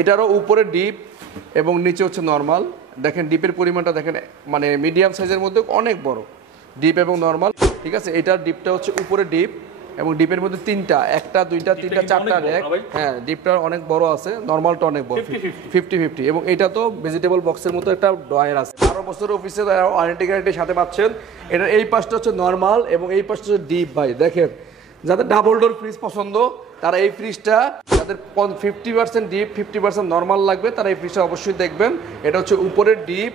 এটারও উপরে ডিপ এবং নিচে হচ্ছে নর্মাল। দেখেন ডিপের পরিমাণটা দেখেন, মানে মিডিয়াম সাইজের মধ্যে অনেক বড় ডিপ এবং নর্মাল। ঠিক আছে, এটার ডিপটা হচ্ছে উপরে ডিপ এবং ডিপের মধ্যে তিনটা, একটা দুইটা তিনটা চারটা র্যাক। হ্যাঁ, ডিপটা অনেক বড় আছে, নর্মালটা অনেক বড়, 50-50। এবং এটা তো ভেজিটেবল বক্সের মতো একটা ড্রয়ার আছে। 12 বছর অফিসে ওয়ারেন্টি গ্যারান্টির সাথে পাচ্ছেন। এটা এই পাশটা হচ্ছে নর্মাল এবং এই পাশটা হচ্ছে ডিপ। ভাই দেখেন, যাদের ডাবল ডোর ফ্রিজ পছন্দ তারা এই ফ্রিজটা, যাদের 50% ডিপ 50% নর্মাল লাগবে তারা এই ফ্রিজটা অবশ্যই দেখবেন। এটা হচ্ছে উপরে ডিপ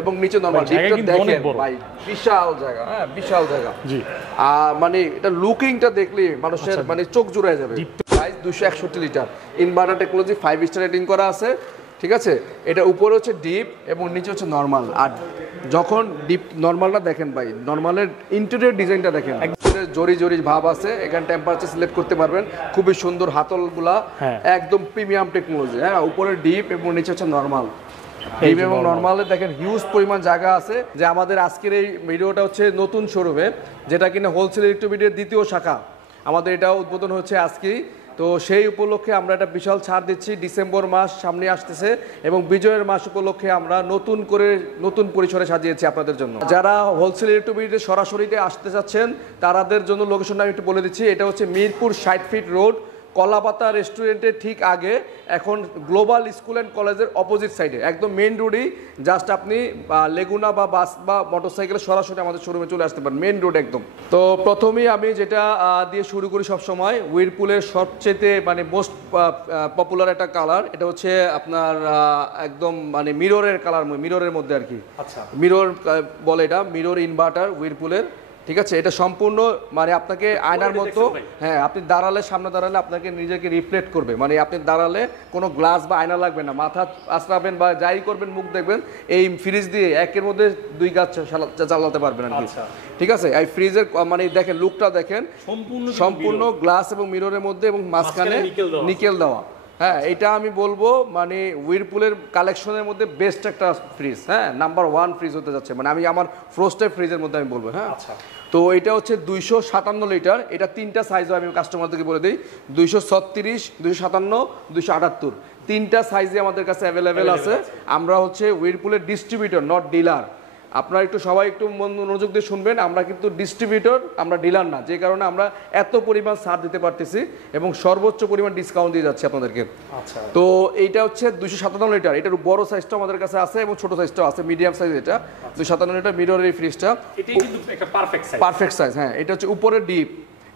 এবং নিচে নরমাল। ডিপটা দেখেন ভাই, বিশাল জায়গা। হ্যাঁ, বিশাল জায়গা। জি, মানে এটা লুকিংটা দেখলে মানুষের মানে চোখ জুড়ে যাবে। Price 261 litre, inverter technology 5 star rating করা আছে। ঠিক আছে, এটা উপরে হচ্ছে ডিপ এবং নিচে হচ্ছে নরমাল। আর যখন ডিপ নরমালটা দেখেন ভাই, নরমালের ইন্টেরিয়র ডিজাইনটা দেখেন, জরি জরি ভাব আছে। এখানে টেম্পারেচার সিলেক্ট করতে পারবেন, খুবই সুন্দর হাতলগুলা, একদম প্রিমিয়াম টেকনোলজি। হ্যাঁ, উপরে ডিপ এবং নিচে হচ্ছে নরমাল। ডিপ এবং নরমালে দেখেন হিউজ পরিমাণ জায়গা আছে। যে আমাদের আজকের এই ভিডিওটা হচ্ছে নতুন শোরুমে, যেটা কিনা হোলসেল ইলেকট্রোমিডিয়ার দ্বিতীয় শাখা, আমাদের এটা উদ্বোধন হচ্ছে আজকেই। তো সেই উপলক্ষে আমরা একটা বিশাল ছাড় দিচ্ছি। ডিসেম্বর মাস সামনে আসতেছে এবং বিজয়ের মাস উপলক্ষে আমরা নতুন করে নতুন পরিসরে সাজিয়েছি আপনাদের জন্য। যারা হোলসেল ইলেকট্রোমিডিয়াতে সরাসরিতে আসতে চাচ্ছেন তাদের জন্য লোকেশনটা আমি একটু বলে দিচ্ছি। এটা হচ্ছে মিরপুর 60 ফিট রোড, কলাপাতা রেস্টুরেন্টের ঠিক আগে, এখন গ্লোবাল স্কুল অ্যান্ড কলেজের অপোজিট সাইডে, একদম মেন রোডেই। জাস্ট আপনি লেগুনা বা বাস বা মোটরসাইকেলে সরাসরি আমাদের শোরুমে চলে আসতে পারেন, মেন রোড একদম। তো প্রথমেই আমি যেটা দিয়ে শুরু করি সবসময়, উইরপুলের সবচেয়ে মানে মোস্ট পপুলার একটা কালার, এটা হচ্ছে আপনার একদম মানে মিররের কালার, মিররের মধ্যে আর কি। আচ্ছা, মিরর বলে এটা, মিরর ইনভার্টার উইরপুলের। ঠিক আছে, এটা সম্পূর্ণ মানে আপনাকে আয়নার মতো। হ্যাঁ, আপনি দাঁড়ালে, সামনে দাঁড়ালে আপনাকে নিজেকে রিফ্লেক্ট করবে। মানে আপনি দাঁড়ালে কোনো গ্লাস বা আয়না লাগবে না, মাথা আঁচড়াবেন বা যাই করবেন, মুখ দেখবেন, এই ফ্রিজ দিয়ে একের মধ্যে 2 গাছ চালাতে পারবেন আর কি। ঠিক আছে, এই ফ্রিজের মানে দেখেন লুকটা দেখেন, সম্পূর্ণ গ্লাস এবং মিররের মধ্যে এবং মাঝখানে নিকেল দেওয়া। হ্যাঁ, এটা আমি বলবো মানে উইরপুলের কালেকশনের মধ্যে বেস্ট একটা ফ্রিজ। হ্যাঁ, নাম্বার 1 ফ্রিজ হতে যাচ্ছে, মানে আমি আমার ফ্রস্টেড ফ্রিজের মধ্যে আমি বলবো। হ্যাঁ, তো এটা হচ্ছে 257 লিটার। এটা 3টা সাইজও আমি কাস্টমারদেরকে বলে দিই, 236, 257, 278, 3টা সাইজে আমাদের কাছে অ্যাভেলেবেল আছে। আমরা হচ্ছে উইরপুলের ডিস্ট্রিবিউটর, নট ডিলার। আপনারা একটু সবাই একটু মনোযোগ দিয়ে শুনবেন, আমরা কিন্তু ডিস্ট্রিবিউটর, আমরা ডিলার না। যে কারণে আমরা এত পরিমাণ ছাড় দিতে পারতেছি এবং সর্বোচ্চ পরিমাণ ডিসকাউন্ট দিয়ে যাচ্ছি আপনাদেরকে। তো এইটা হচ্ছে 257 লিটার। এটার বড় সাইজটা আমাদের কাছে আছে এবং ছোট সাইজটাও আছে, মিডিয়াম সাইজ। এটা 257 লিটার মিররের এই ফ্রিজটা, পারফেক্ট সাইজ। হ্যাঁ, এটা হচ্ছে উপরে ডিপ,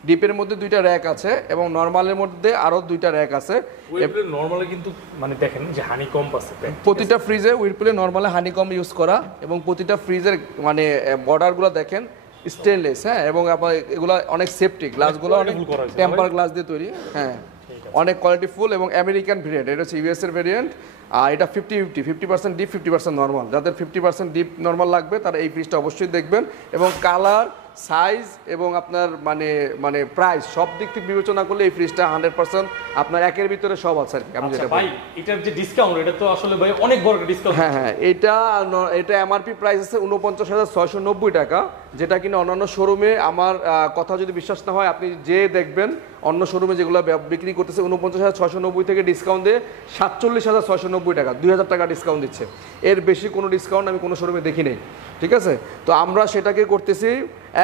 ডিপের মধ্যে 2টা র্যাক আছে এবং নরমালের মধ্যে আরো 2টা র্যাক আছে। নরমালে কিন্তু মানে দেখেন যে হানিকম্ব আছে প্রতিটা ফ্রিজে, উইরপুলে নরমালে হানিকম্ব ইউজ করা এবং প্রতিটা ফ্রিজের মানে বর্ডারগুলো দেখেন স্টেনলেস। হ্যাঁ, এবং এগুলো অনেক সেফটি, গ্লাসগুলো অনেক টেম্পার গ্লাস দিয়ে তৈরি। হ্যাঁ, অনেক কোয়ালিটি ফুল এবং আমেরিকান ভেরিয়েন্ট। এটা হচ্ছে ইউএস এর ভেরিয়েন্ট। আর এটা 50% ডিপ 50% নর্মাল। যাদের 50% ডিপ নর্মাল লাগবে তারা এই ফ্রিজটা অবশ্যই দেখবেন। এবং কালার, সাইজ এবং আপনার মানে মানে প্রাইস সব দিক থেকে বিবেচনা করলে এই ফ্রিজটা 100% আপনার একের ভিতরে সব আছে আর কি। আমি যেটা ভাই, এটার যে ডিসকাউন্ট, এটা তো আসলে ভাই অনেক বড় ডিসকাউন্ট। হ্যাঁ হ্যাঁ, এটা এমআরপি প্রাইস আছে 49,690 টাকা, যেটা কিনা অন্যান্য শোরুমে, আমার কথা যদি বিশ্বাস না হয় আপনি যে দেখবেন অন্য শোরুমে যেগুলো বিক্রি করতেছে 49,690 থেকে ডিসকাউন্ট দিয়ে 47,690 টাকা, 2000 টাকা ডিসকাউন্ট দিচ্ছে। এর বেশি কোনো ডিসকাউন্ট আমি কোনো শোরুমে দেখি নেই। ঠিক আছে, তো আমরা সেটাকে করতেছি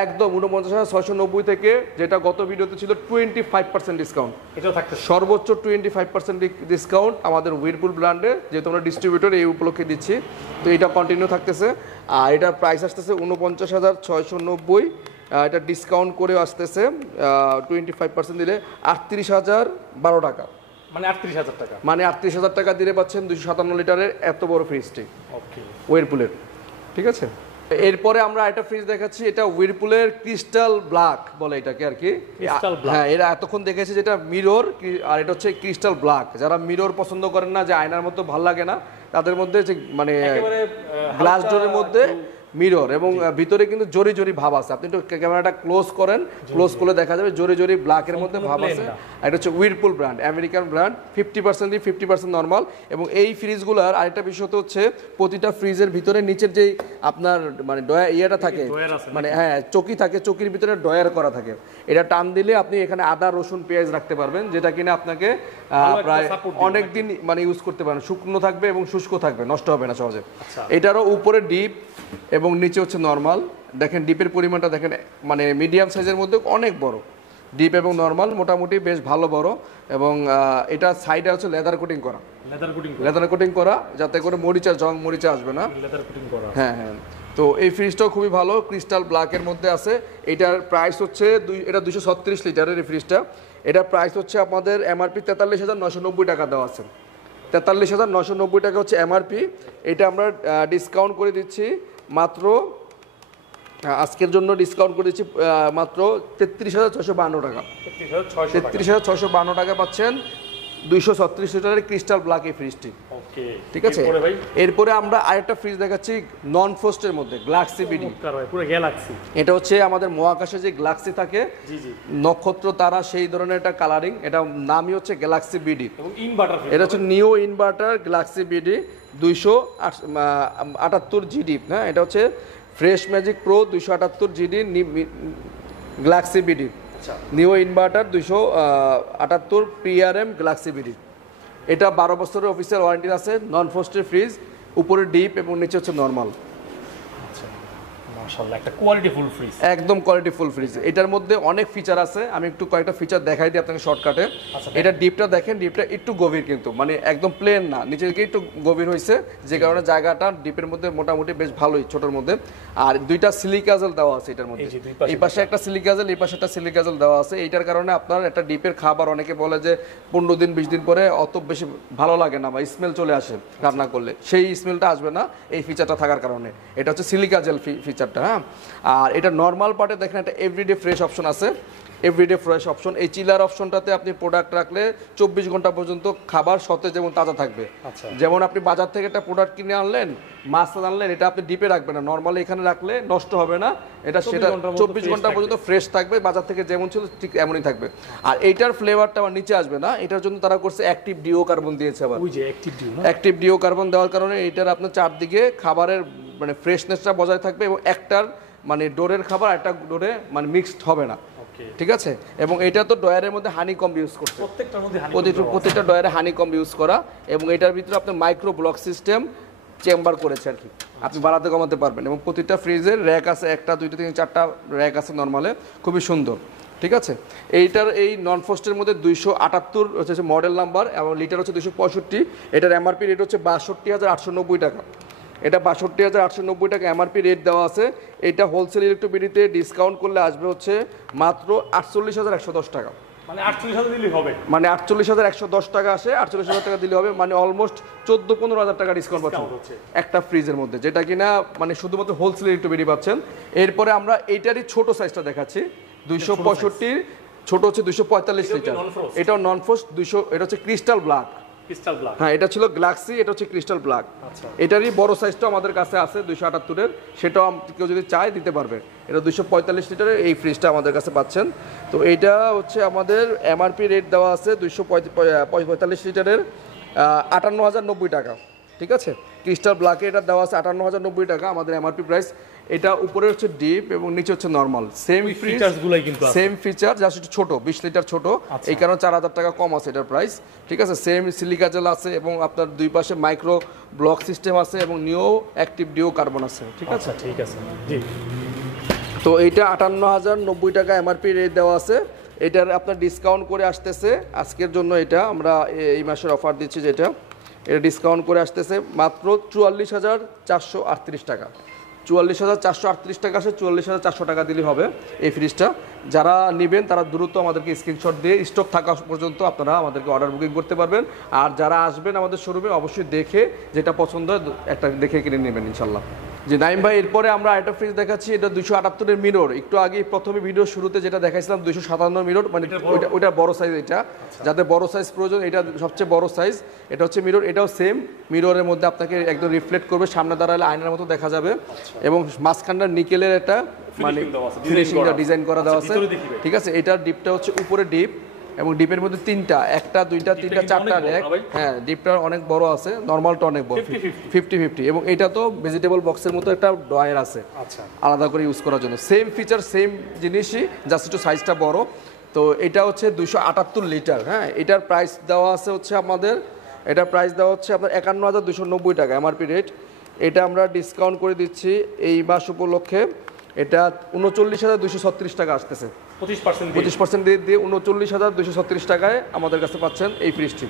একদম 49,690 থেকে, যেটা গত ভিডিওতে ছিল 25% ডিসকাউন্ট। এটা থাকতে সর্বোচ্চ 25% ডিসকাউন্ট আমাদের উইরপুল ব্র্যান্ডে, যেহেতু আমরা ডিস্ট্রিবিউটর এই উপলক্ষে দিচ্ছি। তো এটা কন্টিনিউ থাকতেছে। আর এটার প্রাইস আসতেছে 49,690। এটা ডিসকাউন্ট করে আসতেছে 25% দিলে 38,012 টাকা, মানে 38,000 টাকা, মানে 38,000 টাকা দিলে পাচ্ছেন 257 লিটারের এত বড় ফ্রিজটি উইরপুলের। ঠিক আছে, এরপরে আমরা একটা ফ্রিজ দেখাচ্ছি। এটা উইরপুলের ক্রিস্টাল ব্ল্যাক বলে এটাকে আর কি। হ্যাঁ, এরা এতক্ষণ দেখেছে যেটা মিরর, আর এটা হচ্ছে ক্রিস্টাল ব্ল্যাক। যারা মিরর পছন্দ করেন না, যে আয়নার মতো ভালো লাগে না, তাদের মধ্যে যে মানে গ্লাস ডোরের মধ্যে মিরর এবং ভিতরে কিন্তু জরি জরি ভাব আছে। আপনি একটু ক্যামেরাটা ক্লোজ করেন, ক্লোজ করলে দেখা যাবে জরি জরি ব্ল্যাকের মধ্যে ভাব আছে। আর এটা হচ্ছে হুইরপুল ব্র্যান্ড, আমেরিকান ব্র্যান্ড, 50% 50% নর্মাল। এবং এই ফ্রিজগুলোর আরেকটা বিষয় হচ্ছে প্রতিটা ফ্রিজের ভিতরে নিচের যেই আপনার মানে ইয়েটা থাকে, মানে হ্যাঁ চকি থাকে, চকির ভিতরে ডয়ার করা থাকে। এটা টান দিলে আপনি এখানে আদা রসুন পেঁয়াজ রাখতে পারবেন, যেটা কিনা আপনাকে প্রায় অনেক দিন মানে ইউজ করতে পারেন। শুকনো থাকবে এবং শুষ্ক থাকবে, নষ্ট হবে না সহজে। এটারও উপরে ডিপ এবং নিচে হচ্ছে নর্মাল। দেখেন ডিপের পরিমাণটা দেখেন, মানে মিডিয়াম সাইজের মধ্যে অনেক বড়। ডিপ এবং নর্মাল মোটামুটি বেশ ভালো বড়। এবং এটা সাইডে হচ্ছে লেদার কোটিং করা, লেদার কোটিং করা যাতে করে মরিচা জং মরিচা আসবে না। হ্যাঁ হ্যাঁ। তো এই ফ্রিজটাও খুবই ভালো, ক্রিস্টাল ব্ল্যাকের মধ্যে আছে। এটার প্রাইস হচ্ছে এটা 236 লিটারের এই ফ্রিজটা। এটার প্রাইস হচ্ছে আমাদের এমআরপি 43,990 টাকা দেওয়া আছে। 43,990 টাকা হচ্ছে এমআরপি। এটা আমরা ডিসকাউন্ট করে দিচ্ছি মাত্র, আজকের জন্য ডিসকাউন্ট করে দিচ্ছি মাত্র 33,652 টাকা। 33,652 টাকা পাচ্ছেন 236 লিটারের ক্রিস্টাল ব্ল্যাক এই ফ্রিজটি। ঠিক আছে, এরপরে আমরা আরেকটা ফ্রিজ দেখাচ্ছি নন ফ্রস্টের মধ্যে, গ্যালাক্সি বিডি। এটা হচ্ছে আমাদের মহাকাশে যে গ্যালাক্সি থাকে, নক্ষত্র তারা, সেই ধরনের একটা কালারিং। এটা নামই হচ্ছে গ্যালাক্সি বিডি। এটা হচ্ছে নিও ইনভার্টার গ্যালাক্সি বিডি 278 জিডি। হ্যাঁ, এটা হচ্ছে fresh magic pro 278 GD Galaxy BD, নিও ইনভার্টার 278 পিআরএম গ্যালাক্সি বিডি। এটা 12 বছরের অফিসিয়াল ওয়ারেন্টি আছে। নন ফ্রস্টের ফ্রিজ, উপরে ডিপ এবং নিচে হচ্ছে নর্মাল। একটা কোয়ালিটি ফুল ফ্রিজ, একদম কোয়ালিটি ফুল ফ্রিজ। এটার মধ্যে অনেক ফিচার আছে, আমি একটু কয়েকটা ফিচার দেখাই দিই আপনাকে শর্টকাটে। এটা ডিপটা দেখেন, ডিপটা একটু গভীর কিন্তু, মানে একদম প্লেন না, নিচে দিকে একটু গভীর হয়েছে, যে কারণে জায়গাটা ডিপের মধ্যে মোটামুটি বেশ ভালোই ছোটোর মধ্যে। আর দুইটা সিলিকাজেল দেওয়া আছে এটার মধ্যে, এই পাশে একটা সিলিকাজেল, এই পাশে একটা সিলিকাজেল দেওয়া আছে। এইটার কারণে আপনার একটা ডিপের খাবার অনেকে বলে যে 15 দিন 20 দিন পরে অত বেশি ভালো লাগে না বা স্মেল চলে আসে রান্না করলে, সেই স্মেলটা আসবে না এই ফিচারটা থাকার কারণে। এটা হচ্ছে সিলিকাজেল ফিচারটা। হ্যাঁ, আর এটা নর্মাল পার্টে দেখেন একটা এভরিডে ফ্রেশ অপশন আছে, এভরিডে ফ্রেশ অপশন। এই চিলার অপশনটাতে আপনি প্রোডাক্ট রাখলে 24 ঘন্টা পর্যন্ত খাবার সতেজ এবং তাজা থাকবে। যেমন আপনি বাজার থেকে একটা প্রোডাক্ট কিনে আনলেন, মাছ আনলেন, এটা আপনি ডিপে রাখবেন না, নর্মালি এখানে রাখলে নষ্ট হবে না। এটা সেটা 24 ঘন্টা পর্যন্ত ফ্রেশ থাকবে, বাজার থেকে যেমন ছিল ঠিক এমনই থাকবে। আর এইটার ফ্লেভারটা আমার নিচে আসবে না, এটার জন্য তারা করছে অ্যাক্টিভ ডিও কার্বন দিয়েছে। আবার অ্যাক্টিভ ডিও কার্বন দেওয়ার কারণে এটার আপনার চারদিকে খাবারের মানে ফ্রেশনেসটা বজায় থাকবে এবং একটার মানে ডোরের খাবার একটা ডোরে মানে মিক্সড হবে না। ঠিক আছে, এবং এটা তো ডয়ারের মধ্যে হানি কম্ব ইউজ করছে, প্রত্যেকটা ডয়ারে হানি কম্ব ইউজ করা। এবং এটার ভিতরে আপনার মাইক্রো ব্লক সিস্টেম চেম্বার করেছে আর কি, আপনি বাড়াতে কমাতে পারবেন। এবং প্রতিটা ফ্রিজের র্যাক আছে, 1টা 2টা 3টা 4টা র্যাক আছে নর্মালে, খুবই সুন্দর। ঠিক আছে, এইটার এই নন ফ্রস্টের মধ্যে 278 হচ্ছে মডেল নাম্বার এবং লিটার হচ্ছে 265। এটার এমআরপি রেট হচ্ছে 62,890 টাকা। এটা 62,890 টাকা এমআরপি রেট দেওয়া আছে। এটা হোলসেল ইলেকট্রোবিডিতে ডিসকাউন্ট করলে আসবে হচ্ছে মাত্র 48,110 টাকা। মানে 48,000 দিলেই হবে, মানে 48,110 টাকা আসে, 48,000 টাকা দিলে হবে, মানে অলমোস্ট 14-15,000 টাকা ডিসকাউন্ট পাচ্ছেন একটা ফ্রিজের মধ্যে, যেটা কিনা মানে শুধুমাত্র হোলসেল ইলেকট্রোবিডি পাচ্ছেন। এরপরে আমরা এইটারই ছোট সাইজটা দেখাচ্ছি, 265, ছোট হচ্ছে 245 লিটার। এটাও নন ফ্রস্ট 200, এটা হচ্ছে ক্রিস্টাল ব্ল্যাক। হ্যাঁ, এটা ছিল গ্যালাক্সি, এটা হচ্ছে ক্রিস্টাল ব্ল্যাক। এটারই বড় সাইজটা আমাদের কাছে আছে 278-এর, সেটাও কেউ যদি চায় দিতে পারবে। এটা 245 লিটারের এই ফ্রিজটা আমাদের কাছে পাচ্ছেন। তো এইটা হচ্ছে আমাদের এমআরপি রেট দেওয়া আছে 245 লিটারের 58,090 টাকা। ঠিক আছে, ক্রিস্টাল ব্ল্যাকে এটা দেওয়া আছে 58,090 টাকা আমাদের এমআরপি প্রাইস। এটা উপরে হচ্ছে ডিপ এবং নিচে হচ্ছে নর্মাল, সেম ফিচারসগুলাই কিন্তু সেম ফিচার, জাস্ট একটু ছোট, 20 লিটার ছোট, এই কারণে 4,000 টাকা কম আছে এটার প্রাইস। ঠিক আছে, সেম সিলিকা জেল আছে এবং আপনার দুই পাশে মাইক্রো ব্লক সিস্টেম আছে এবং নিও অ্যাক্টিভ ডিও কার্বন আছে। ঠিক আছে, ঠিক আছে জি। তো এইটা 58,090 টাকা এমআরপি রেট দেওয়া আছে। এটার আপনার ডিসকাউন্ট করে আসতেছে আজকের জন্য, এটা আমরা এই মাসের অফার দিচ্ছি, যেটা এটা ডিসকাউন্ট করে আসতেছে মাত্র 44,438 টাকা। 44,438 টাকা আসে, 44,400 টাকা দিলে হবে এই ফ্রিজটা। যারা নেবেন তারা দ্রুত আমাদেরকে স্ক্রিনশট দিয়ে স্টক থাকা পর্যন্ত আপনারা আমাদেরকে অর্ডার বুকিং করতে পারবেন। আর যারা আসবেন আমাদের শোরুমে অবশ্যই দেখে যেটা পছন্দ হয় একটা দেখে কিনে নেবেন ইনশাল্লাহ। জি নাইম ভাই, এরপরে আমরা আরেকটা ফ্রিজ দেখাচ্ছি, এটা 278 এর মিরর। একটু আগে প্রথমে ভিডিও শুরুতে যেটা দেখাইছিলাম 257 মিরর, মানে ওইটা বড় সাইজ। এটা যাদের বড় সাইজ প্রয়োজন, এটা সবচেয়ে বড় সাইজ। এটা হচ্ছে মিরর, এটাও সেম মিররের মধ্যে আপনাকে একদম রিফ্লেক্ট করবে, সামনে দাঁড়ালে আয়নার মতো দেখা যাবে, এবং মাঝখানটা নিকেলের একটা মানে ফিনিশিংটা ডিজাইন করা দেওয়া আছে। ঠিক আছে, এটার ডিপটা হচ্ছে উপরে ডিপ, এবং ডিপের মধ্যে তিনটা, একটা দুইটা তিনটা চারটা র্যাক। হ্যাঁ, ডিপটা অনেক বড় আছে, নরমালটা অনেক বড়, 50-50। এবং এটা তো ভেজিটেবল বক্সের মতো একটা ড্রয়ার আছে আলাদা করে ইউজ করার জন্য। সেম ফিচার সেম জিনিসই, জাস্ট একটু সাইজটা বড়। তো এটা হচ্ছে 278 লিটার। হ্যাঁ, এটার প্রাইস দেওয়া আছে হচ্ছে আমাদের, এটার প্রাইস দেওয়া হচ্ছে আপনার 51,290 টাকা এমআরপি রেট। এটা আমরা ডিসকাউন্ট করে দিচ্ছি এই মাস উপলক্ষে, এটা 39,236 টাকা আসতেছে। 25% দিয়ে 39,236 টাকায় আমাদের কাছে পাচ্ছেন এই ফ্রিজটি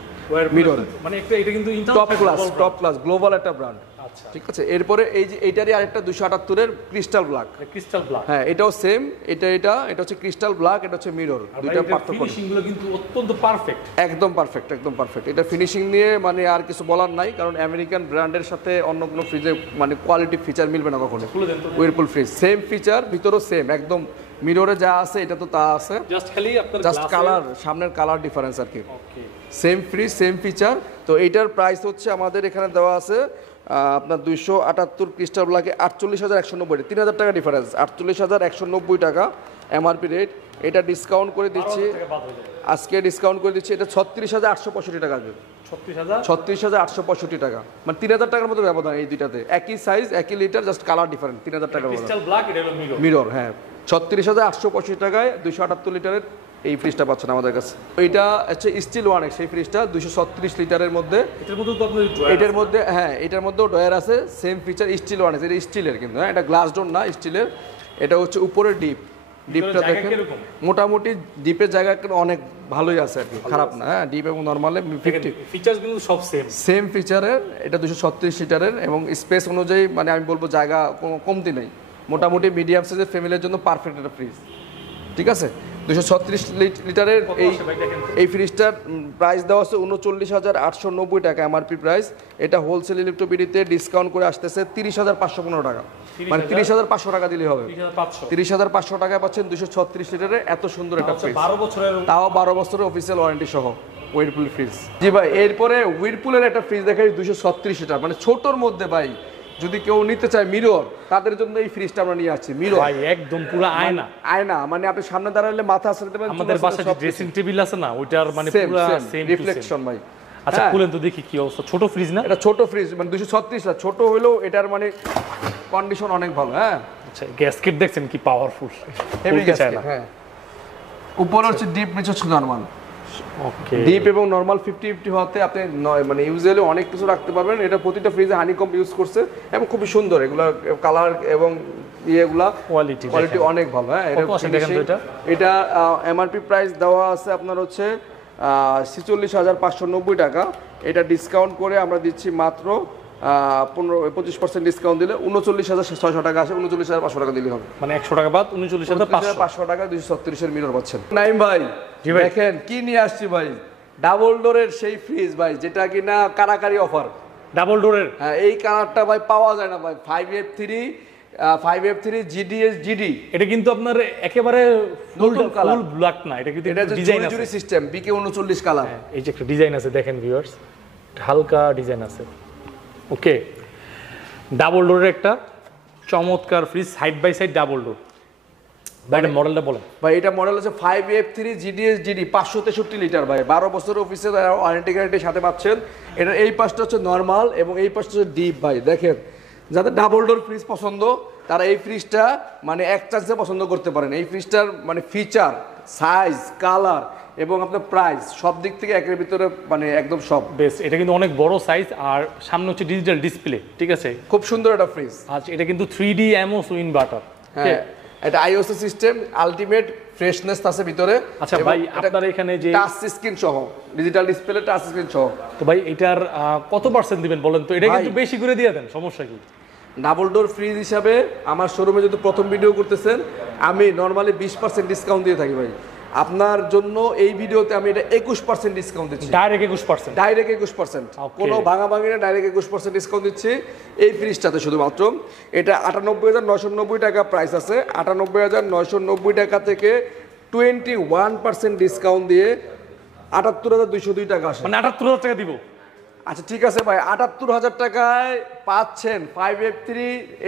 মিরর। মানে এটা কিন্তু টপ ক্লাস গ্লোবাল একটা ব্র্যান্ড। ঠিক আছে, এরপরে এই যে এইটারই আরেকটা 278 এর ক্রিস্টাল ব্ল্যাক। হ্যাঁ, এটাও সেম, এটা হচ্ছে ক্রিস্টাল ব্ল্যাক, এটা হচ্ছে মিরর। দুইটা পার্থক্য, ফিনিশিংগুলো কিন্তু অত্যন্ত পারফেক্ট, একদম পারফেক্ট। এটা ফিনিশিং নিয়ে মানে আর কিছু বলার নাই, কারণ আমেরিকান ব্র্যান্ডের সাথে অন্য কোনো ফ্রিজে মানে কোয়ালিটি ফিচার মিলবে না কখনো। হুইরপুল ফ্রিজ সেম ফিচার, ভিতরও সেম একদম, মিররে যা আছে এটা তো তা আছে, জাস্ট কালার, সামনের কালার ডিফারেন্স আর কি। Same fridge same feature. তো এইটার প্রাইস হচ্ছে আমাদের এখানে দেওয়া আছে আপনার 278 ক্রিস্টাল ব্ল্যাকে 48,190, 3,000 টাকা ডিফারেন্স, 48,190 টাকা এমআরপি রেট। এটা ডিসকাউন্ট করে দিচ্ছি, আজকে ডিসকাউন্ট করে দিচ্ছি, এটা 36,865 টাকা আসবে। 36,865 টাকা, মানে 3,000 টাকার মতো ব্যবধান এই দুইটাতে, একই সাইজ একই লিটার, জাস্ট কালার ডিফারেন্ট, 3,000 টাকা মিরর। হ্যাঁ, 36,865 টাকায় 278 লিটারের এই ফ্রিজটা পাচ্ছেন আমাদের কাছে। এইটা হচ্ছে স্টিল ওয়ানেক্স, সেই ফ্রিজটা 236 লিটারের মধ্যে। এটার মধ্যে হ্যাঁ, এটার মধ্যেও ডয়ার আছে, সেম ফিচার, স্টিল ওয়ানেক্স। এটা স্টিলের কিন্তু, হ্যাঁ, এটা গ্লাস ডোর না, স্টিলের। এটা হচ্ছে উপরে ডিপটা দেখেন, মোটামুটি ডিপের জায়গা অনেক ভালোই আছে আর কি, খারাপ না। হ্যাঁ, ডিপ এবং নরমালে ফিচারস কিন্তু সব সেম ফিচারের। এটা 236 লিটারের, এবং স্পেস অনুযায়ী মানে আমি বলবো জায়গা কোনো কমতি নেই, মোটামুটি মিডিয়াম সাইজের ফ্যামিলির জন্য পারফেক্ট একটা ফ্রিজ। ঠিক আছে, 236 লিটারের এই ফ্রিজটার প্রাইস দেওয়া আছে 39,890 টাকা এমআরপি প্রাইস। এটা হোলসেল ইলেকট্রোবিডিতে ডিসকাউন্ট করে আসতেছে 30,515 টাকা, মানে 30,500 টাকা দিলেই হবে। 30,500 টাকায় পাচ্ছেন 236 লিটারের এত সুন্দর একটা ফ্রিজ, তাও 12 বছরের অফিসিয়াল ওয়ারেন্টি সহ হুইরপুল ফ্রিজ। জি ভাই, এরপরে হুইরপুলের একটা ফ্রিজ দেখাই 236 লিটার, মানে ছোটোর মধ্যে ভাই যদি কেউ নিতে চায় মিরর, তাদের জন্য এই ফ্রিজটা আমরা নিয়ে আসছি। মিরর ভাই একদম পুরো আয়না, মানে আপনি সামনে দাঁড়ালে মাথা আসতে পারেন। আমাদের বাসায় যে ড্রেসিং টেবিল আছে না, ওইটার মানে পুরো সেম রিফ্লেকশন ভাই। আচ্ছা, খুলেন তো দেখি কি অবস্থা। ছোট ফ্রিজ না, এটা ছোট ফ্রিজ, মানে 236 না, ছোট হলেও এটার মানে কন্ডিশন অনেক ভালো। হ্যাঁ, আচ্ছা, গ্যাসকেট দেখছেন কি পাওয়ারফুল, হেভি গ্যাসকেট। হ্যাঁ, উপরে হচ্ছে ডিপ, নিচে হচ্ছে নরমাল। ওকে, ডিপ এবং নরমাল 50-50 হতে আপনি মানে ইউজুয়ালি অনেক কিছু রাখতে পারবেন। এটা প্রতিটা ফ্রিজে হানিকম ইউজ করছে, এবং খুবই সুন্দর এগুলা কালার এবং ইয়েগুলা কোয়ালিটি অনেক ভালো। হ্যাঁ, এটা এমআরপি প্রাইস দেওয়া আছে আপনার হচ্ছে 46,590 টাকা। এটা ডিসকাউন্ট করে আমরা দিচ্ছি মাত্র 25% ডিসকাউন্ট দিলে 39,600 টাকা আসে। 39,500 টাকা দিলে হবে, মানে 100 টাকা বাদ 39,500 টাকা 236 এর মিরর পাচ্ছেন। নাইম ভাই দেখেন কি নিয়ে আসছি ভাই, ডাবল ডোরের সেই ফ্রিজ ভাই, যেটা কিনা কারাকারি অফার। ডাবল ডোরের, হ্যাঁ, এই কালারটা ভাই পাওয়া যায় না ভাই। 5F3 GD, এটা কিন্তু আপনার একেবারে ফুল ব্ল্যাক না, এটা কিন্তু ডিজাইন আছে, সিস্টেম BK39 কালার। এই যে একটা ডিজাইন আছে দেখেন ভিউয়ার্স, হালকা ডিজাইন আছে। ওকে, ডাবল ডোরের একটা চমৎকার fridge, side by side double door. ভাই এটা মডেলটা বলেন ভাই। এটা মডেল আছে 5F3 GD 563 লিটার ভাই, 12 বছর অফিসের ওয়ারেন্টি গ্যারান্টির সাথে পাচ্ছেন। এটা এই পাশটা হচ্ছে নরমাল এবং এই পাশটা হচ্ছে ডিপ ভাই। দেখেন, যাদের ডাবল ডোর ফ্রিজ পছন্দ তারা এই ফ্রিজটা মানে এক চান্সে পছন্দ করতে পারেন। এই ফ্রিজটার মানে ফিচার, সাইজ, কালার এবং আপনার প্রাইস সব দিক থেকে একের ভিতরে মানে একদম সব বেস্ট। এটা কিন্তু অনেক বড় সাইজ, আর সামনে হচ্ছে ডিজিটাল ডিসপ্লে। ঠিক আছে, খুব সুন্দর একটা ফ্রিজ। আচ্ছা, এটা কিন্তু 3D এমওস ইনভার্টার। হ্যাঁ, এটা আইওএস সিস্টেম, আলটিমেট ফ্রেশনেস আছে ভিতরে। আচ্ছা ভাই, আপনার এখানে যে টাচ স্ক্রিন সহ, ডিজিটাল ডিসপ্লে, টাচ স্ক্রিন সহ, তো ভাই এটার কত পার্সেন্ট দিবেন বলেন তো? এটা কিন্তু বেশি করে দিয়ে দেন, সমস্যা কি? ডাবল ডোর ফ্রিজ হিসাবে আমার শোরুমে যদি প্রথম ভিডিও করতেছেন, আমি নরমালি 20% ডিসকাউন্ট দিয়ে থাকি ভাই। আপনার জন্য এই ভিডিওতে আমি এটা 21% ডিসকাউন্ট দিচ্ছি, ডাইরেক্ট 21%, ডাইরেক্ট 21%, কোনো ভাঙাভাঙি না, ডাইরেক্ট 21% ডিসকাউন্ট দিচ্ছি এই ফ্রিজটাতে শুধুমাত্র। এটা 98,990 টাকা প্রাইস আছে, 98,990 টাকা থেকে 21% ডিসকাউন্ট দিয়ে 78,202 টাকা আসে। মানে 78,000 টাকা দিব। আচ্ছা ঠিক আছে ভাই, 78,000 টাকায় পাচ্ছেন 5F3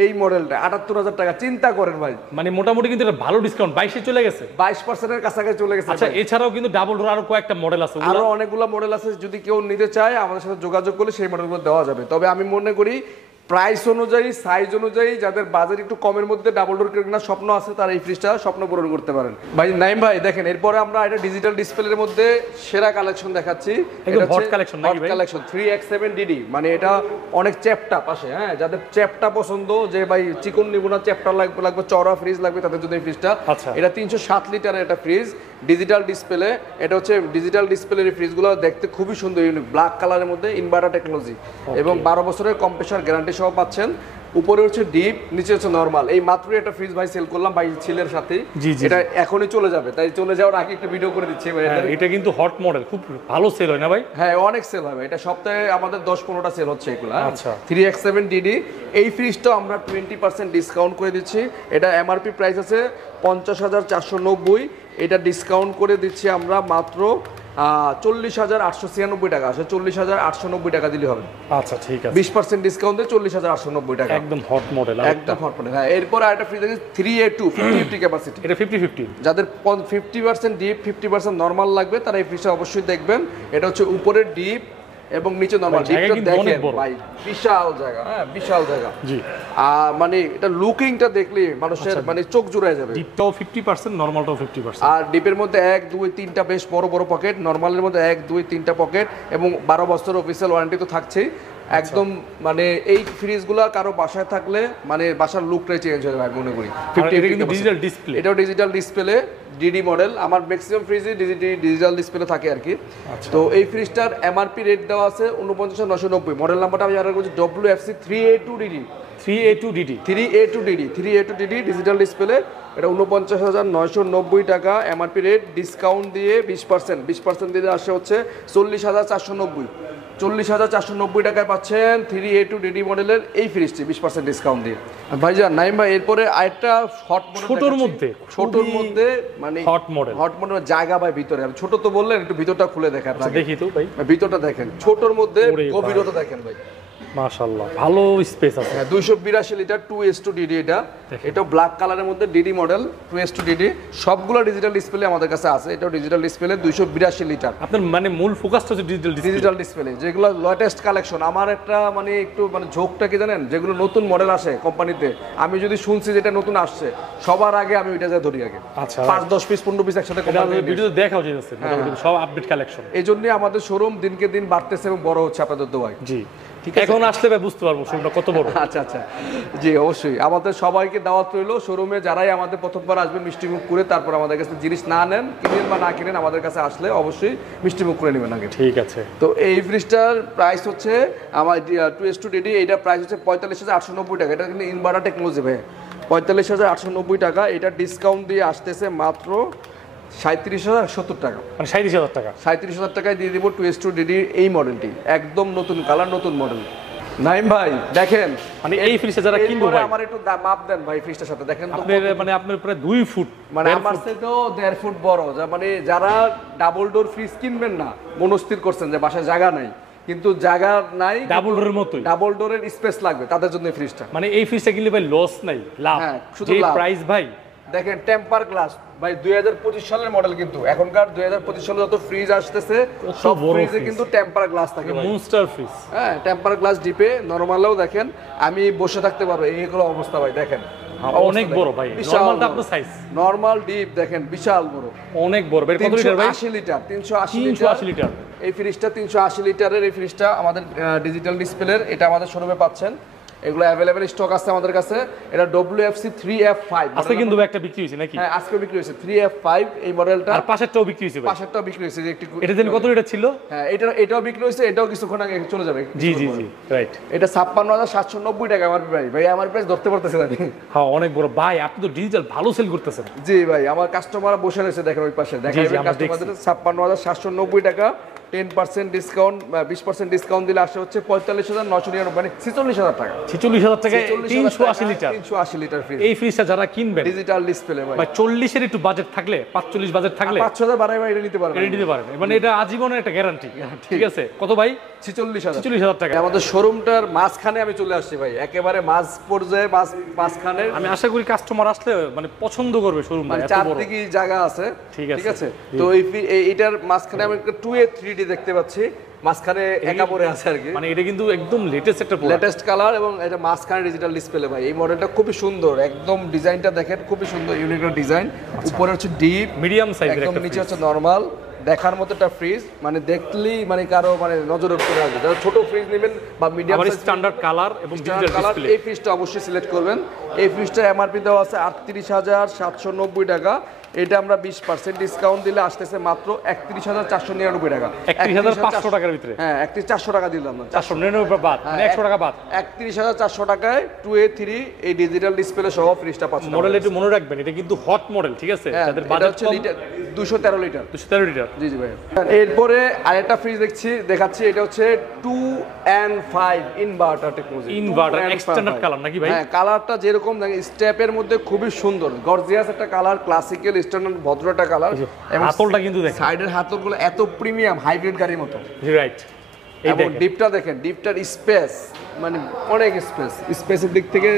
এই মডেলটা, 78,000 টাকা, চিন্তা করেন ভাই। মানে মোটামুটি কিন্তু এটা ভালো ডিসকাউন্ট, 22 চলে গেছে, 22% এর কাছাকাছি চলে গেছে। আচ্ছা এছাড়াও কিন্তু ডাবল ডোর আরো কয়েকটা মডেল আছে, আরো অনেকগুলো মডেল আছে, যদি কেউ নিতে চায় আমাদের সাথে যোগাযোগ করলে সেই মডেলগুলো দেওয়া যাবে। তবে আমি মনে করি প্রাইস অনুযায়ী, সাইজ অনুযায়ী যাদের বাজেট একটু কমের মধ্যে ডাবল ডোর কেনার স্বপ্ন আছে তারা এই ফ্রিজটা স্বপ্ন পূরণ করতে পারেন। ভাই নাইম ভাই দেখেন, এরপরে আমরা এটা ডিজিটাল ডিসপ্লের মধ্যে সেরা কালেকশন দেখাচ্ছি। একদম হট কালেকশন নাকি ভাই? কালেকশন 3X7DD, মানে এটা অনেক চ্যাপটা পাশে, হ্যাঁ যাদের চ্যাপটা পছন্দ, যে ভাই চিকন নিব না, চ্যাপটা লাগবে, চওড়া ফ্রিজ লাগবে, তাদের জন্য এই ফ্রিজটা। এটা 307 লিটারের একটা ফ্রিজ, ডিজিটাল ডিসপ্লে। এটা হচ্ছে ডিজিটাল ডিসপ্লের এই ফ্রিজগুলো দেখতে খুবই সুন্দর, ইউনিক, ব্ল্যাক কালারের মধ্যে, ইনভার্টার টেকনোলজি এবং 12 বছরের কম্প্রেসার গ্যারান্টি সহ পাচ্ছেন। উপরে হচ্ছে ডিপ, নিচে হচ্ছে নরমাল। এই মাত্রই একটা ফ্রিজ ভাই সেল করলাম ভাই ছেলের সাথে, এটা এখনই চলে যাবে, তাই চলে যাওয়ার আগে একটা ভিডিও করে দিচ্ছি ভাই। এটা কিন্তু হট মডেল, খুব ভালো সেল হয় না ভাই? হ্যাঁ অনেক সেল হয়, এটা সপ্তাহে আমাদের 10-15টা সেল হচ্ছে এগুলো। আচ্ছা 3X7DD এই ফ্রিজটা আমরা 20% ডিসকাউন্ট করে দিচ্ছি। এটা এমআরপি প্রাইস আছে 50,490, এটা ডিসকাউন্ট করে দিচ্ছি আমরা মাত্র 40,896 টাকা আসে, 40,890 টাকা দিলে হবে। আচ্ছা ঠিক আছে, 20% ডিসকাউন্ট দিয়ে 40,890 টাকা, একদম হট মডেল, একদম হট মডেল। হ্যাঁ এরপর আরেকটা ফ্রিজ আছে 3A2 50/50 ক্যাপাসিটি, এটা 50/50। যাদের 50% ডিপ 50% নরমাল লাগবে তারা এই ফ্রিজটা অবশ্যই দেখবেন। এটা হচ্ছে উপরের ডিপ এবং নিচে নরমাল। ডিপটা দেখেন ভাই, বিশাল জায়গা, হ্যাঁ বিশাল জায়গা জি। মানে এটা লুকিংটা দেখলে মানুষের মানে চোখ জুড়ে যাবে। ডিপটাও 50%, নরমালটাও 50%। আর ডিপের মধ্যে 1, 2, 3টা বেশ বড় বড় পকেট, নরমালের মধ্যে 1, 2, 3টা পকেট এবং 12 বছর অফিসিয়াল ওয়ারেন্টি তো থাকছেই। একদম মানে এই ফ্রিজগুলো কারো বাসায় থাকলে মানে বাসার লুকটাই চেঞ্জ হয়ে যাবে মনে করি। ডিজিটাল ডিসপ্লে, এটাও ডিজিটাল ডিসপ্লে, ডিডি মডেল। আমার ম্যাক্সিমাম ফ্রিজে ডিজিটাল ডিসপ্লে থাকে আর কি। তো এই ফ্রিজটার এমআরপি রেট দেওয়া আছে 49,990। মডেল নাম্বারটা আমি আর বলছি WFC 3A2DD, 3A2DD digital display. এটা 49,990 টাকা এমআরপি রেট, ডিসকাউন্ট দিয়ে 20% দিয়ে আসে হচ্ছে 40,490। 40,490 টাকায় পাচ্ছেন 3A2DD মডেলের এই ফ্রিজটি 20% ডিসকাউন্ট দিয়ে। ভাইজান নাইম ভাই এরপরে আরেকটা হট মডেল, ছোটর মধ্যে মানে হট মডেল জায়গা ভাই ভিতরে, আমি ছোট তো বললেন, একটু ভিতরটা খুলে দেখার, দেখি তো ভাই ভিতরটা দেখেন, ছোটর মধ্যে গভীরতা দেখেন ভাই, মাশাআল্লাহ ভালো স্পেস আছে। 282 লিটার 2S2DD, এটা ব্ল্যাক কালারের মধ্যে ডিডি মডেল 2S2DD, সবগুলো ডিজিটাল ডিসপ্লে আমাদের কাছে আছে। এটাও ডিজিটাল ডিসপ্লে 282 লিটার। আপনার মানে মূল ফোকাসটা হচ্ছে ডিজিটাল ডিসপ্লে, যেগুলো লেটেস্ট কালেকশন। আমার একটা মানে একটু মানে ঝোঁকটা কি জানেন, যেগুলো নতুন মডেল আসে কোম্পানিতে, আমি যদি শুনছি যেটা নতুন আসছে সবার আগে আমি ওইটা যা ধরি আগে। আচ্ছা 5-10 পিস 15 পিস একসাথে ভিডিওতে দেখাও যাচ্ছে, সব আপডেট কালেকশন। এই জন্যই আমাদের শোরুম দিনকে দিন বাড়তেছে এবং বড় হচ্ছে আপনাদের দোয়ায়। জি ঠিক আছে, এখন আসলে ভাই বুঝতে পারবো শোরুমটা কত বড়। আচ্ছা জি অবশ্যই, আমাদের সবাইকে দাওয়াত রইলো শোরুমে। যারাই আমাদের প্রথমবার আসবেন মিষ্টিমুখ করে, তারপর আমাদের কাছে জিনিস না নেন, কিনেন বা না কিনেন, আমাদের কাছে আসলে অবশ্যই মিষ্টিমুখ করে নেবেন আগে। ঠিক আছে। তো এই ফ্রিজটার প্রাইস হচ্ছে আমার 2S2DD, এইটার প্রাইস হচ্ছে 45,890 টাকা। এটা কিন্তু ইনভার্টার টেকনোলজি ভাই, 45,890 টাকা। এটা ডিসকাউন্ট দিয়ে আসতেছে মাত্র 37,070 টাকা, মানে 37,000 টাকা। 37,000 টাকায় দিয়ে দিব 2S2DD এই মডেলটি, একদম নতুন কালার, নতুন মডেল। নাইম ভাই দেখেন, মানে এই ফ্রিজটা যারা কিনবো ভাই, আমার একটু মাপ দেন ভাই ফ্রিজটার সাথে দেখেন তো, আপনার প্রায় 2 ফুট, মানে আমার থেকেও 1.5 ফুট বড়। মানে যারা ডাবল ডোর ফ্রিজ কিনবেন না, মনস্থির করছেন যে বাসায় জায়গা নাই, কিন্তু জায়গা নাই, ডাবল ডোরের মতোই ডাবল ডোরের স্পেস লাগবে, তাদের জন্য এই ফ্রিজটা। মানে এই ফ্রিজটা কিনলে ভাই লস নাই, লাভ। যে প্রাইস ভাই দেখেন, টেম্পার গ্লাস ভাই 2025 সালের মডেল, কিন্তু এখনকার 2025 সালে যত ফ্রিজ আসতেছে সব ফ্রিজে কিন্তু টেম্পার গ্লাস থাকে ভাই, মনস্টার ফ্রিজ। হ্যাঁ টেম্পার গ্লাস ডিপে, নরমালেও দেখেন আমি বসে থাকতে পারবো, এইগুলো অবস্থা ভাই দেখেন, অনেক বড় ভাই। নরমালটা আপনার সাইজ, নরমাল ডিপ দেখেন বিশাল বড়, অনেক বড় ভাই। কত লিটার ভাই? 380 লিটার, 380 লিটার এই ফ্রিজটা, 380 লিটারের এই ফ্রিজটা আমাদের ডিজিটাল ডিসপ্লের, এটা আমাদের শোরুমে পাচ্ছেন। এগুলো অ্যাভেলেবেল স্টক আছে আমাদের কাছে। এটা WFC 3F5 আজকে কিন্তু একটা বিক্রি হয়েছে নাকি? হ্যাঁ আজকে বিক্রি হয়েছে 3F5 এই মডেলটা। আর পাশেরটাও বিক্রি হয়েছে ভাই? পাশেরটাও বিক্রি হয়েছে। এটা দিন কত এটা ছিল? হ্যাঁ এটাও বিক্রি হয়েছে, এটাও কিছুক্ষণ আগে চলে যাবে। জি জি জি রাইট। এটা 55790 টাকা আমার প্রাইস ভাই। আমার প্রাইস ধরতে পারতেছে না। হ্যাঁ অনেক বড় ভাই, আপনি তো ডিজিটাল ভালো সেল করতেছেন। জি ভাই আমার কাস্টমার বসে রয়েছে দেখেন ওই পাশে, দেখেন কাস্টমারদের 55790 টাকা 10% ডিসকাউন্ট 20% ডিসকাউন্ট দিলে আসে হচ্ছে 45,999 মানে 46,000 টাকা। 46,000 টাকায় 380 লিটার 380 লিটার ফ্রিজ। এই ফ্রিজটা যারা কিনবেন ডিজিটাল ডিসপ্লে ভাই 40 এর একটু বাজেট থাকলে 45 বাজেট থাকলে 5,000 বাড়াই ভাই এটা নিতে পারবেন। এটা নিতে পারেন, মানে এটা আজীবনের একটা গ্যারান্টি। ঠিক আছে কত ভাই? 46,000 টাকা। আমাদের শোরুমটার মাঝখানে আমি চলে আসছি ভাই, একেবারে মাঝ পর্যায়ে মাঝখানে। আমি আশা করি কাস্টমার আসলে মানে পছন্দ করবে শোরুম, মানে এত বড় চারদিকে জায়গা আছে। ঠিক আছে তো এইটার মাঝখানে আমি একটা 2A 3D দেখতে পাচ্ছি, মাঝখানে একা পড়ে আছে আর কি। মানে এটা কিন্তু একদম লেটেস্ট একটা প্রোডাক্ট, লেটেস্ট কালার এবং এটা মাঝখানে ডিজিটাল ডিসপ্লে ভাই। এই মডেলটা খুবই সুন্দর, একদম ডিজাইনটা দেখেন খুবই সুন্দর, ইউনিক ডিজাইন। উপরে হচ্ছে ডিপ, মিডিয়াম সাইজের একদম একটা নিচে হচ্ছে নরমাল। দেখার মতো একটা ফ্রিজ, মানে দেখলেই মানে কারো মানে নজরে চলে আসবে। যারা ছোট ফ্রিজ নেবেন বা মিডিয়াম সাইজ স্ট্যান্ডার্ড কালার এবং ডিজিটাল কালার, ডিসপ্লে, এই ফ্রিজটা অবশ্যই সিলেক্ট করবেন। এই ফ্রিজটা এমআরপি দেওয়া আছে 38,790 টাকা। এটা আমরা 20% ডিসকাউন্ট দিলে আসতেছে মাত্র 31,499 টাকা। 31,500 টাকার ভিতরে। হ্যাঁ 31,400 টাকা দিলাম না, 499 বাদ, মানে 100 টাকা বাদ। 31,400 টাকায় 2A 3 এই ডিজিটাল ডিসপ্লে সহ ফ্রিজটা পাচ্ছেন। মডেল একটু মনে রাখবেন, এটা কিন্তু হট মডেল। ঠিক আছে যাদের বাজেট বাজেট হচ্ছে কম, লিটার 213 লিটার। 213 লিটার। জি জি ভাই। এরপরে আরেকটা ফ্রিজ দেখাচ্ছি, এটা হচ্ছে 2N5 inverter technology. Inverter extended colour নাকি ভাই? হ্যাঁ কালারটা যেরকম দেখেন স্টেপের মধ্যে খুবই সুন্দর, গর্জিয়াস একটা কালার, ক্লাসিক্যাল স্ট্যান্ডার্ড ভদ্র একটা কালার। এবং হাতলটা কিন্তু দেখেন, সাইডের হাতলগুলো এত প্রিমিয়াম হাইব্রিড গাড়ির মতো। রাইট। এবং ডিপটা দেখেন, ডিপটার স্পেস মানে অনেক স্পেসের দিক থেকে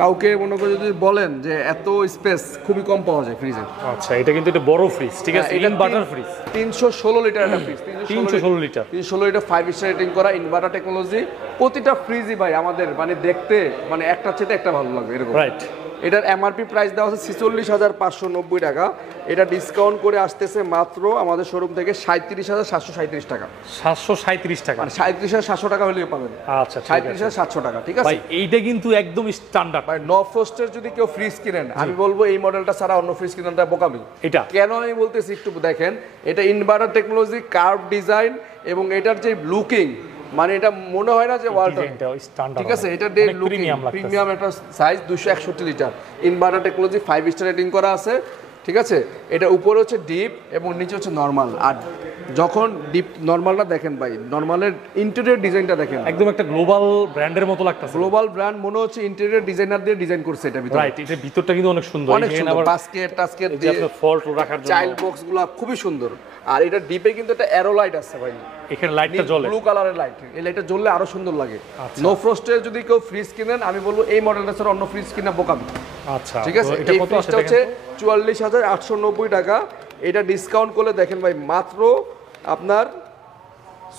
কাউকে মনে করে যদি বলেন যে এত স্পেস খুবই কম পাওয়া যায় ফ্রিজে। আচ্ছা এটা কিন্তু একটা বড় ফ্রিজ। ঠিক আছে ইনভার্টার ফ্রিজ 316 লিটার একটা fridge. 316 litre 316 litre 5 star rating করা ইনভার্টার টেকনোলজি। প্রতিটা ফ্রিজই ভাই আমাদের মানে দেখতে মানে একটা চেয়ে একটা ভালো লাগবে এরকম। রাইট। এটার এমআরপি প্রাইস দেওয়া আছে 46,590 টাকা। এটা ডিসকাউন্ট করে আসতেছে মাত্র আমাদের শোরুম থেকে 37,737 টাকা। 737 টাকা মানে 37,700 টাকা হলেও পাবেন। আচ্ছা ঠিক আছে 37,700 টাকা। ঠিক আছে ভাই, এইটা কিন্তু একদম স্ট্যান্ডার্ড ভাই। নো ফ্রস্টের যদি কেউ ফ্রিজ কিনেন, আমি বলবো এই মডেলটা ছাড়া অন্য ফ্রিজ কিনেনটা বোকামি। এটা কেন আমি বলতেছি একটু দেখেন, এটা ইনভার্টার টেকনোলজি, কার্ভ ডিজাইন এবং এটার যে লুকিং, মানে এটা মনে হয় না যে ওয়ালটন। ঠিক আছে এটা ডে লুকিং প্রিমিয়াম একটা size 261 litre inverter technology 5 star rating করা আছে। ঠিক আছে এটা উপরে হচ্ছে ডিপ এবং নিচে হচ্ছে নরমাল। আর যখন ডিপ নরমালটা দেখেন ভাই, নরমালের ইন্টেরিয়র ডিজাইনটা দেখেন একদম একটা গ্লোবাল ব্র্যান্ডের মতো লাগতেছে। গ্লোবাল ব্র্যান্ড মনে হচ্ছে, ইন্টেরিয়র ডিজাইনার দিয়ে ডিজাইন করছে এটা ভিতরে। রাইট, এটা ভিতরটা কিন্তু অনেক সুন্দর, অনেক সুন্দর। বাস্কেট টাস্কেট দিয়ে আপনার ফল্ট রাখার জন্য চাইল্ড বক্সগুলো খুবই সুন্দর। আর এটা ডিপে কিন্তু একটা অ্যারো লাইট আছে ভাই, এখানে লাইটটা জ্বলে, ব্লু কালারের লাইট। এই লাইটটা জ্বললে আরো সুন্দর লাগে। নো ফ্রস্টের যদি কেউ ফ্রিজ কিনেন, আমি বলবো এই মডেলটা ছাড়া অন্য ফ্রিজ কিনা বোকামি। আচ্ছা ঠিক আছে এই ফ্রিজটা হচ্ছে 44,890 টাকা। এটা ডিসকাউন্ট করলে দেখেন ভাই মাত্র আপনার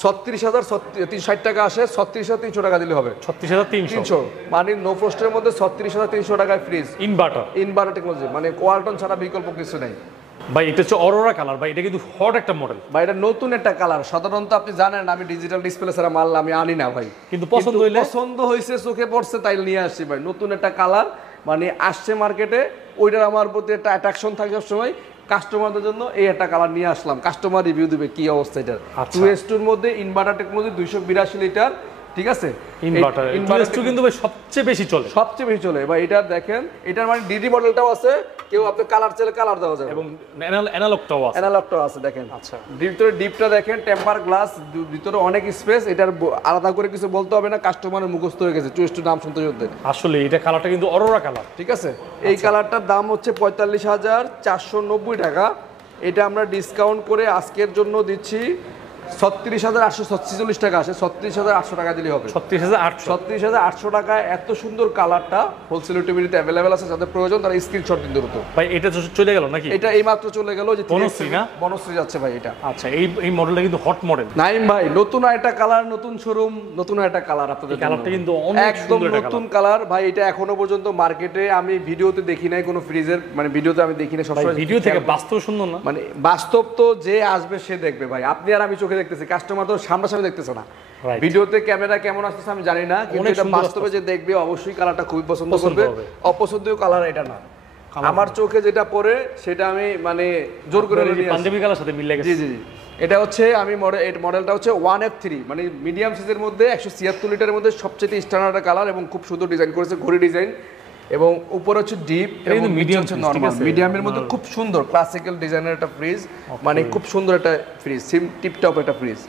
36,360 টাকা আসে। 36,300 টাকা দিলে হবে। 36,300 মানে নো ফ্রস্টের মধ্যে 36,300 টাকায় ফ্রিজ ইনভার্টার টেকনোলজি, মানে ওয়ালটন ছাড়া বিকল্প কিছু নেই ভাই। এটা হচ্ছে অরোরা কালার ভাই, এটা কিন্তু হট একটা মডেল ভাই। এটা নতুন একটা কালার। সাধারণত আপনি জানেন আমি ডিজিটাল ডিসপ্লে ছাড়া মাল আমি আনি না ভাই, কিন্তু পছন্দ হয়েছে, চোখে পড়ছে তাই নিয়ে আসছি ভাই। নতুন একটা কালার মানে আসছে মার্কেটে, ওইটার আমার প্রতি একটা অ্যাট্রাকশন থাকে সবসময়। কাস্টমারদের জন্য এই একটা কালার নিয়ে আসলাম, কাস্টমার রিভিউ দিবে কি অবস্থা এটার। 2S2 এর মধ্যে ইনভার্টার টেকনোলজি 282 লিটার। ঠিক আছে ইনভার্টার কিন্তু ভাই সবচেয়ে বেশি চলে ভাই। এটা দেখেন, এটার মানে ডিডি মডেলটাও আছে, কেউ আপনি কালার চাইলে কালার দেওয়া যাবে এবং অ্যানালগটাও আছে দেখেন। আচ্ছা ভিতরে ডিপটা দেখেন, টেম্পার গ্লাস, ভিতরে অনেক স্পেস। এটার আলাদা করে কিছু বলতে হবে না, কাস্টমারের মুখস্থ হয়ে গেছে 2S2 নাম শুনতে শুনতে। আসলে এটা কালারটা কিন্তু অরোরা কালার। ঠিক আছে এই কালারটার দাম হচ্ছে 45,490 টাকা। এটা আমরা ডিসকাউন্ট করে আজকের জন্য দিচ্ছি 36,846 টাকা আসে। 36,800 টাকা দিলে হবে। 36,800 টাকায় এত সুন্দর কালারটা হোলসেল টিভিতে অ্যাভেলেবেল আছে। যাদের প্রয়োজন তারা স্ক্রিনশট দিন দ্রুত ভাই। এটা চলে গেল নাকি? এটা এই মাত্র চলে গেল যে বনশ্রী যাচ্ছে ভাই এটা। আচ্ছা এই মডেলটা কিন্তু হট মডেল। নাইম ভাই নতুন একটা কালার, নতুন শোরুম, নতুন একটা কালার আপনাদের জন্য। কালারটা কিন্তু অনেক একদম নতুন কালার ভাই। এটা এখনো পর্যন্ত মার্কেটে আমি ভিডিওতে দেখি নাই কোনো ফ্রিজের, মানে ভিডিওতে আমি দেখি না। সবসময় ভিডিও থেকে বাস্তব সুন্দর না, মানে বাস্তব তো যে আসবে সে দেখবে ভাই। আপনি আর আমি চোখে দেখতেছি, কাস্টমার তো সামনাসামনি দেখতেছে না। Right. ভিডিওতে ক্যামেরা কেমন আসতেছে আমি জানি না, কিন্তু অনেক এটা সুন্দর বাস্তবে যে দেখবে অবশ্যই কালারটা খুবই পছন্দ পছন্দ করবে। হবে। অপছন্দীয় কালার এটা না, আমার চোখে যেটা পড়ে সেটা আমি মানে জোর করে নিয়ে আসি। পাঞ্জাবি কালার সাথে মিল জি গেছে। জি জি, এটা হচ্ছে আমি মডেলটা হচ্ছে 1F3, মানে মিডিয়াম সাইজের মধ্যে 176 লিটারের মধ্যে সবচেয়ে স্ট্যান্ডার্ড কালার এবং খুব সুন্দর ডিজাইন করেছে, ঘড়ি ডিজাইন, এবং উপরে হচ্ছে ডিপ এটা কিন্তু medium হচ্ছে fridge, ঠিক নরমাল। আছে? মিডিয়ামের মধ্যে খুব সুন্দর ক্লাসিক্যাল ডিজাইনের একটা ফ্রিজ, মানে খুব সুন্দর একটা ফ্রিজ, সিম টিপ টপ একটা ফ্রিজ।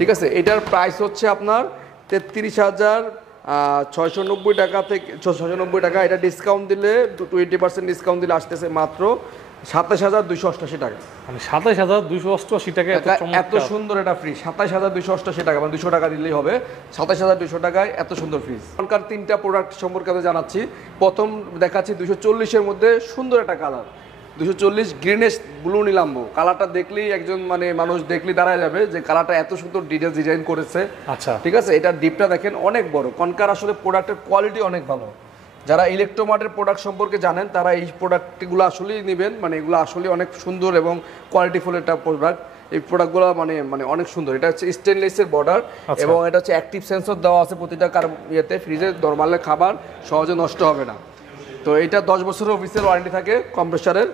ঠিক আছে, এটার প্রাইস হচ্ছে আপনার 33,690 টাকা থেকে 690 টাকা। এটা ডিসকাউন্ট দিলে 20% ডিসকাউন্ট দিলে আসতেছে মাত্র 27,288 টাকা। মানে 27,288 টাকা এত এত চমৎকার। সুন্দর একটা ফ্রিজ, 27,288 টাকা, মানে 200 টাকা দিলেই হবে। 27,200 টাকায় এত সুন্দর ফ্রিজ। এখনকার তিনটা প্রোডাক্ট সম্পর্কে আমি জানাচ্ছি। প্রথম দেখাচ্ছি 240-এর মধ্যে সুন্দর একটা কালার, 240 গ্রিনেশ ব্লু নিলাম্বো। কালারটা দেখলেই একজন মানে মানুষ দেখলেই দাঁড়ায় যাবে যে কালারটা এত সুন্দর ডিজাইন করেছে। আচ্ছা, ঠিক আছে, এটা ডিপটা দেখেন অনেক বড়। কনকার আসলে প্রোডাক্টের কোয়ালিটি অনেক ভালো। যারা ইলেকট্রোমার্টের প্রোডাক্ট সম্পর্কে জানেন তারা এই প্রোডাক্টগুলো আসলেই নেবেন, মানে এগুলো আসলে অনেক সুন্দর এবং কোয়ালিটিফুল একটা প্রোডাক্ট। এই প্রোডাক্টগুলো মানে অনেক সুন্দর। এটা হচ্ছে স্টেনলেসের বর্ডার এবং এটা হচ্ছে অ্যাক্টিভ সেন্সর দেওয়া আছে প্রতিটা ইয়েতে। ফ্রিজে নরমালে খাবার সহজে নষ্ট হবে না। তো এটা 10 বছরের অফিসিয়াল ওয়ারেন্টি থাকে কম্প্রেসারের।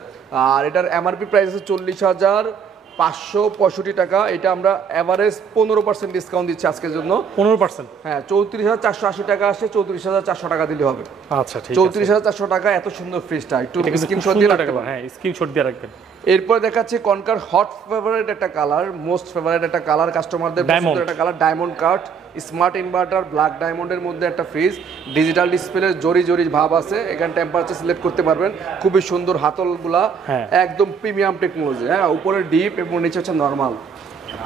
আর এটার এমআরপি প্রাইস আছে 40,565 টাকা। এটা আমরা এভারেজ 15% ডিসকাউন্ট দিচ্ছি আজকের জন্য। 15%? হ্যাঁ, 34,480 টাকা আসে, 34,400 টাকা দিলে হবে। আচ্ছা, ঠিক আছে। 34,400 টাকা এত সুন্দর ফ্রিজটা, একটু এটা কিন্তু স্ক্রিনশট খুব দিয়ে সুন্দর রাখতে টাকা, পারেন। হ্যাঁ স্ক্রিনশট দিয়ে রাখবেন। এরপর দেখাচ্ছি কনকার হট ফেভারিট একটা কালার, মোস্ট ফেভারিট একটা কালার, কাস্টমারদের পছন্দের একটা colour, diamond cut smart inverter black ডায়মন্ডের মধ্যে একটা ফ্রিজ। ডিজিটাল ডিসপ্লে জরি জরি ভাব আছে, এখানে টেম্পারেচার সিলেক্ট করতে পারবেন। খুবই সুন্দর হাতলগুলা, একদম প্রিমিয়াম টেকনোলজি। হ্যাঁ, উপরে ডিপ এবং নিচে হচ্ছে নরমাল।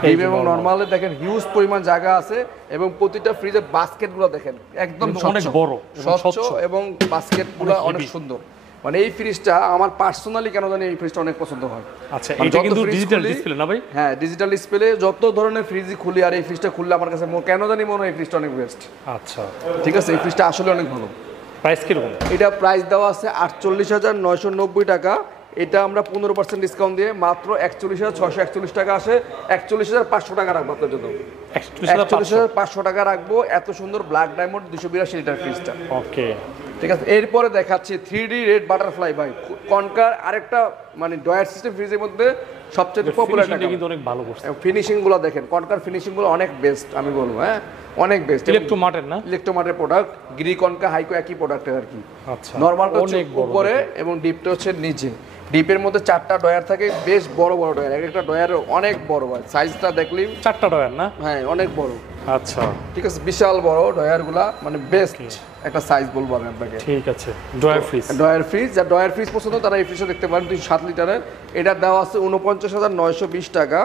ডিপ এবং নরমালে দেখেন হিউজ পরিমাণ জায়গা আছে এবং প্রতিটা ফ্রিজের বাস্কেটগুলো দেখেন একদম অনেক বড় স্বচ্ছ এবং বাস্কেটগুলো অনেক সুন্দর। মানে এই ফ্রিজটা আমার পার্সোনালি কেন জানি এই ফ্রিজটা অনেক পছন্দ হয়। আচ্ছা, এটা কিন্তু ডিজিটাল ডিসপ্লে না ভাই? হ্যাঁ, ডিজিটাল ডিসপ্লে। যত ধরনের ফ্রিজই খুলি আর এই ফ্রিজটা খুললে আমার কাছে কেন জানি মনে হয় এই ফ্রিজটা অনেক বেস্ট। আচ্ছা, ঠিক আছে, এই ফ্রিজটা আসলে অনেক ভালো। প্রাইস কিরকম? এটা প্রাইস দেওয়া আছে 48,990 টাকা। এটা আমরা 15% ডিসকাউন্ট দিয়ে মাত্র 41,641 টাকা আসে। 41,500 টাকা রাখবো আপনার জন্য। 41,500 টাকা রাখবো। এত সুন্দর ব্ল্যাক ডায়মন্ড 282 লিটার ফ্রিজটা। ওকে, ঠিক আছে, এরপরে দেখাচ্ছি 3D রেড বাটারফ্লাই ভাই। কনকার আরেকটা মানে ডয়ার সিস্টেম ফ্রিজের মধ্যে সবচেয়ে পপুলার এটা কিন্তু অনেক ভালো করছে। ফিনিশিং গুলো দেখেন, কনকার ফিনিশিং গুলো অনেক বেস্ট আমি বলবো। হ্যাঁ, অনেক বেস্ট। ইলেকট্রোমার্টের না? ইলেকট্রোমার্টের প্রোডাক্ট। গ্রি কনকা হাইকো একই প্রোডাক্টের আর কি। আচ্ছা, নরমালটা হচ্ছে উপরে এবং ডিপটা হচ্ছে নিচে। ডিপের মধ্যে 4টা ডয়ার থাকে, বেশ বড় বড় ডয়ার, এক একটা ডয়ার অনেক বড় হয়। সাইজটা দেখলেই 4টা ডয়ার না? হ্যাঁ, অনেক বড়। আচ্ছা, ঠিক আছে, বিশাল বড় ডয়ারগুলা, মানে বেস্ট একটা সাইজ বলবো আমি আপনাকে। ঠিক আছে, ড্রয়ার ফ্রিজ। ডয়ার ফ্রিজ, যার ডয়ার ফ্রিজ পছন্দ তারা এই ফ্রিজটা দেখতে পারেন। 207 লিটারের। এটা দেওয়া আছে 49,920 টাকা।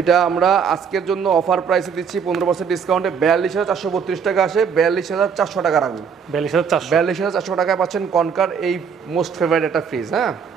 এটা আমরা আজকের জন্য অফার প্রাইসে দিচ্ছি 15% ডিসকাউন্টে 42,432 টাকা আসে। 42,400 টাকা রাখবো। 42,400 42,400 টাকায় পাচ্ছেন কনকার এই মোস্ট ফেভারিট একটা ফ্রিজ। হ্যাঁ।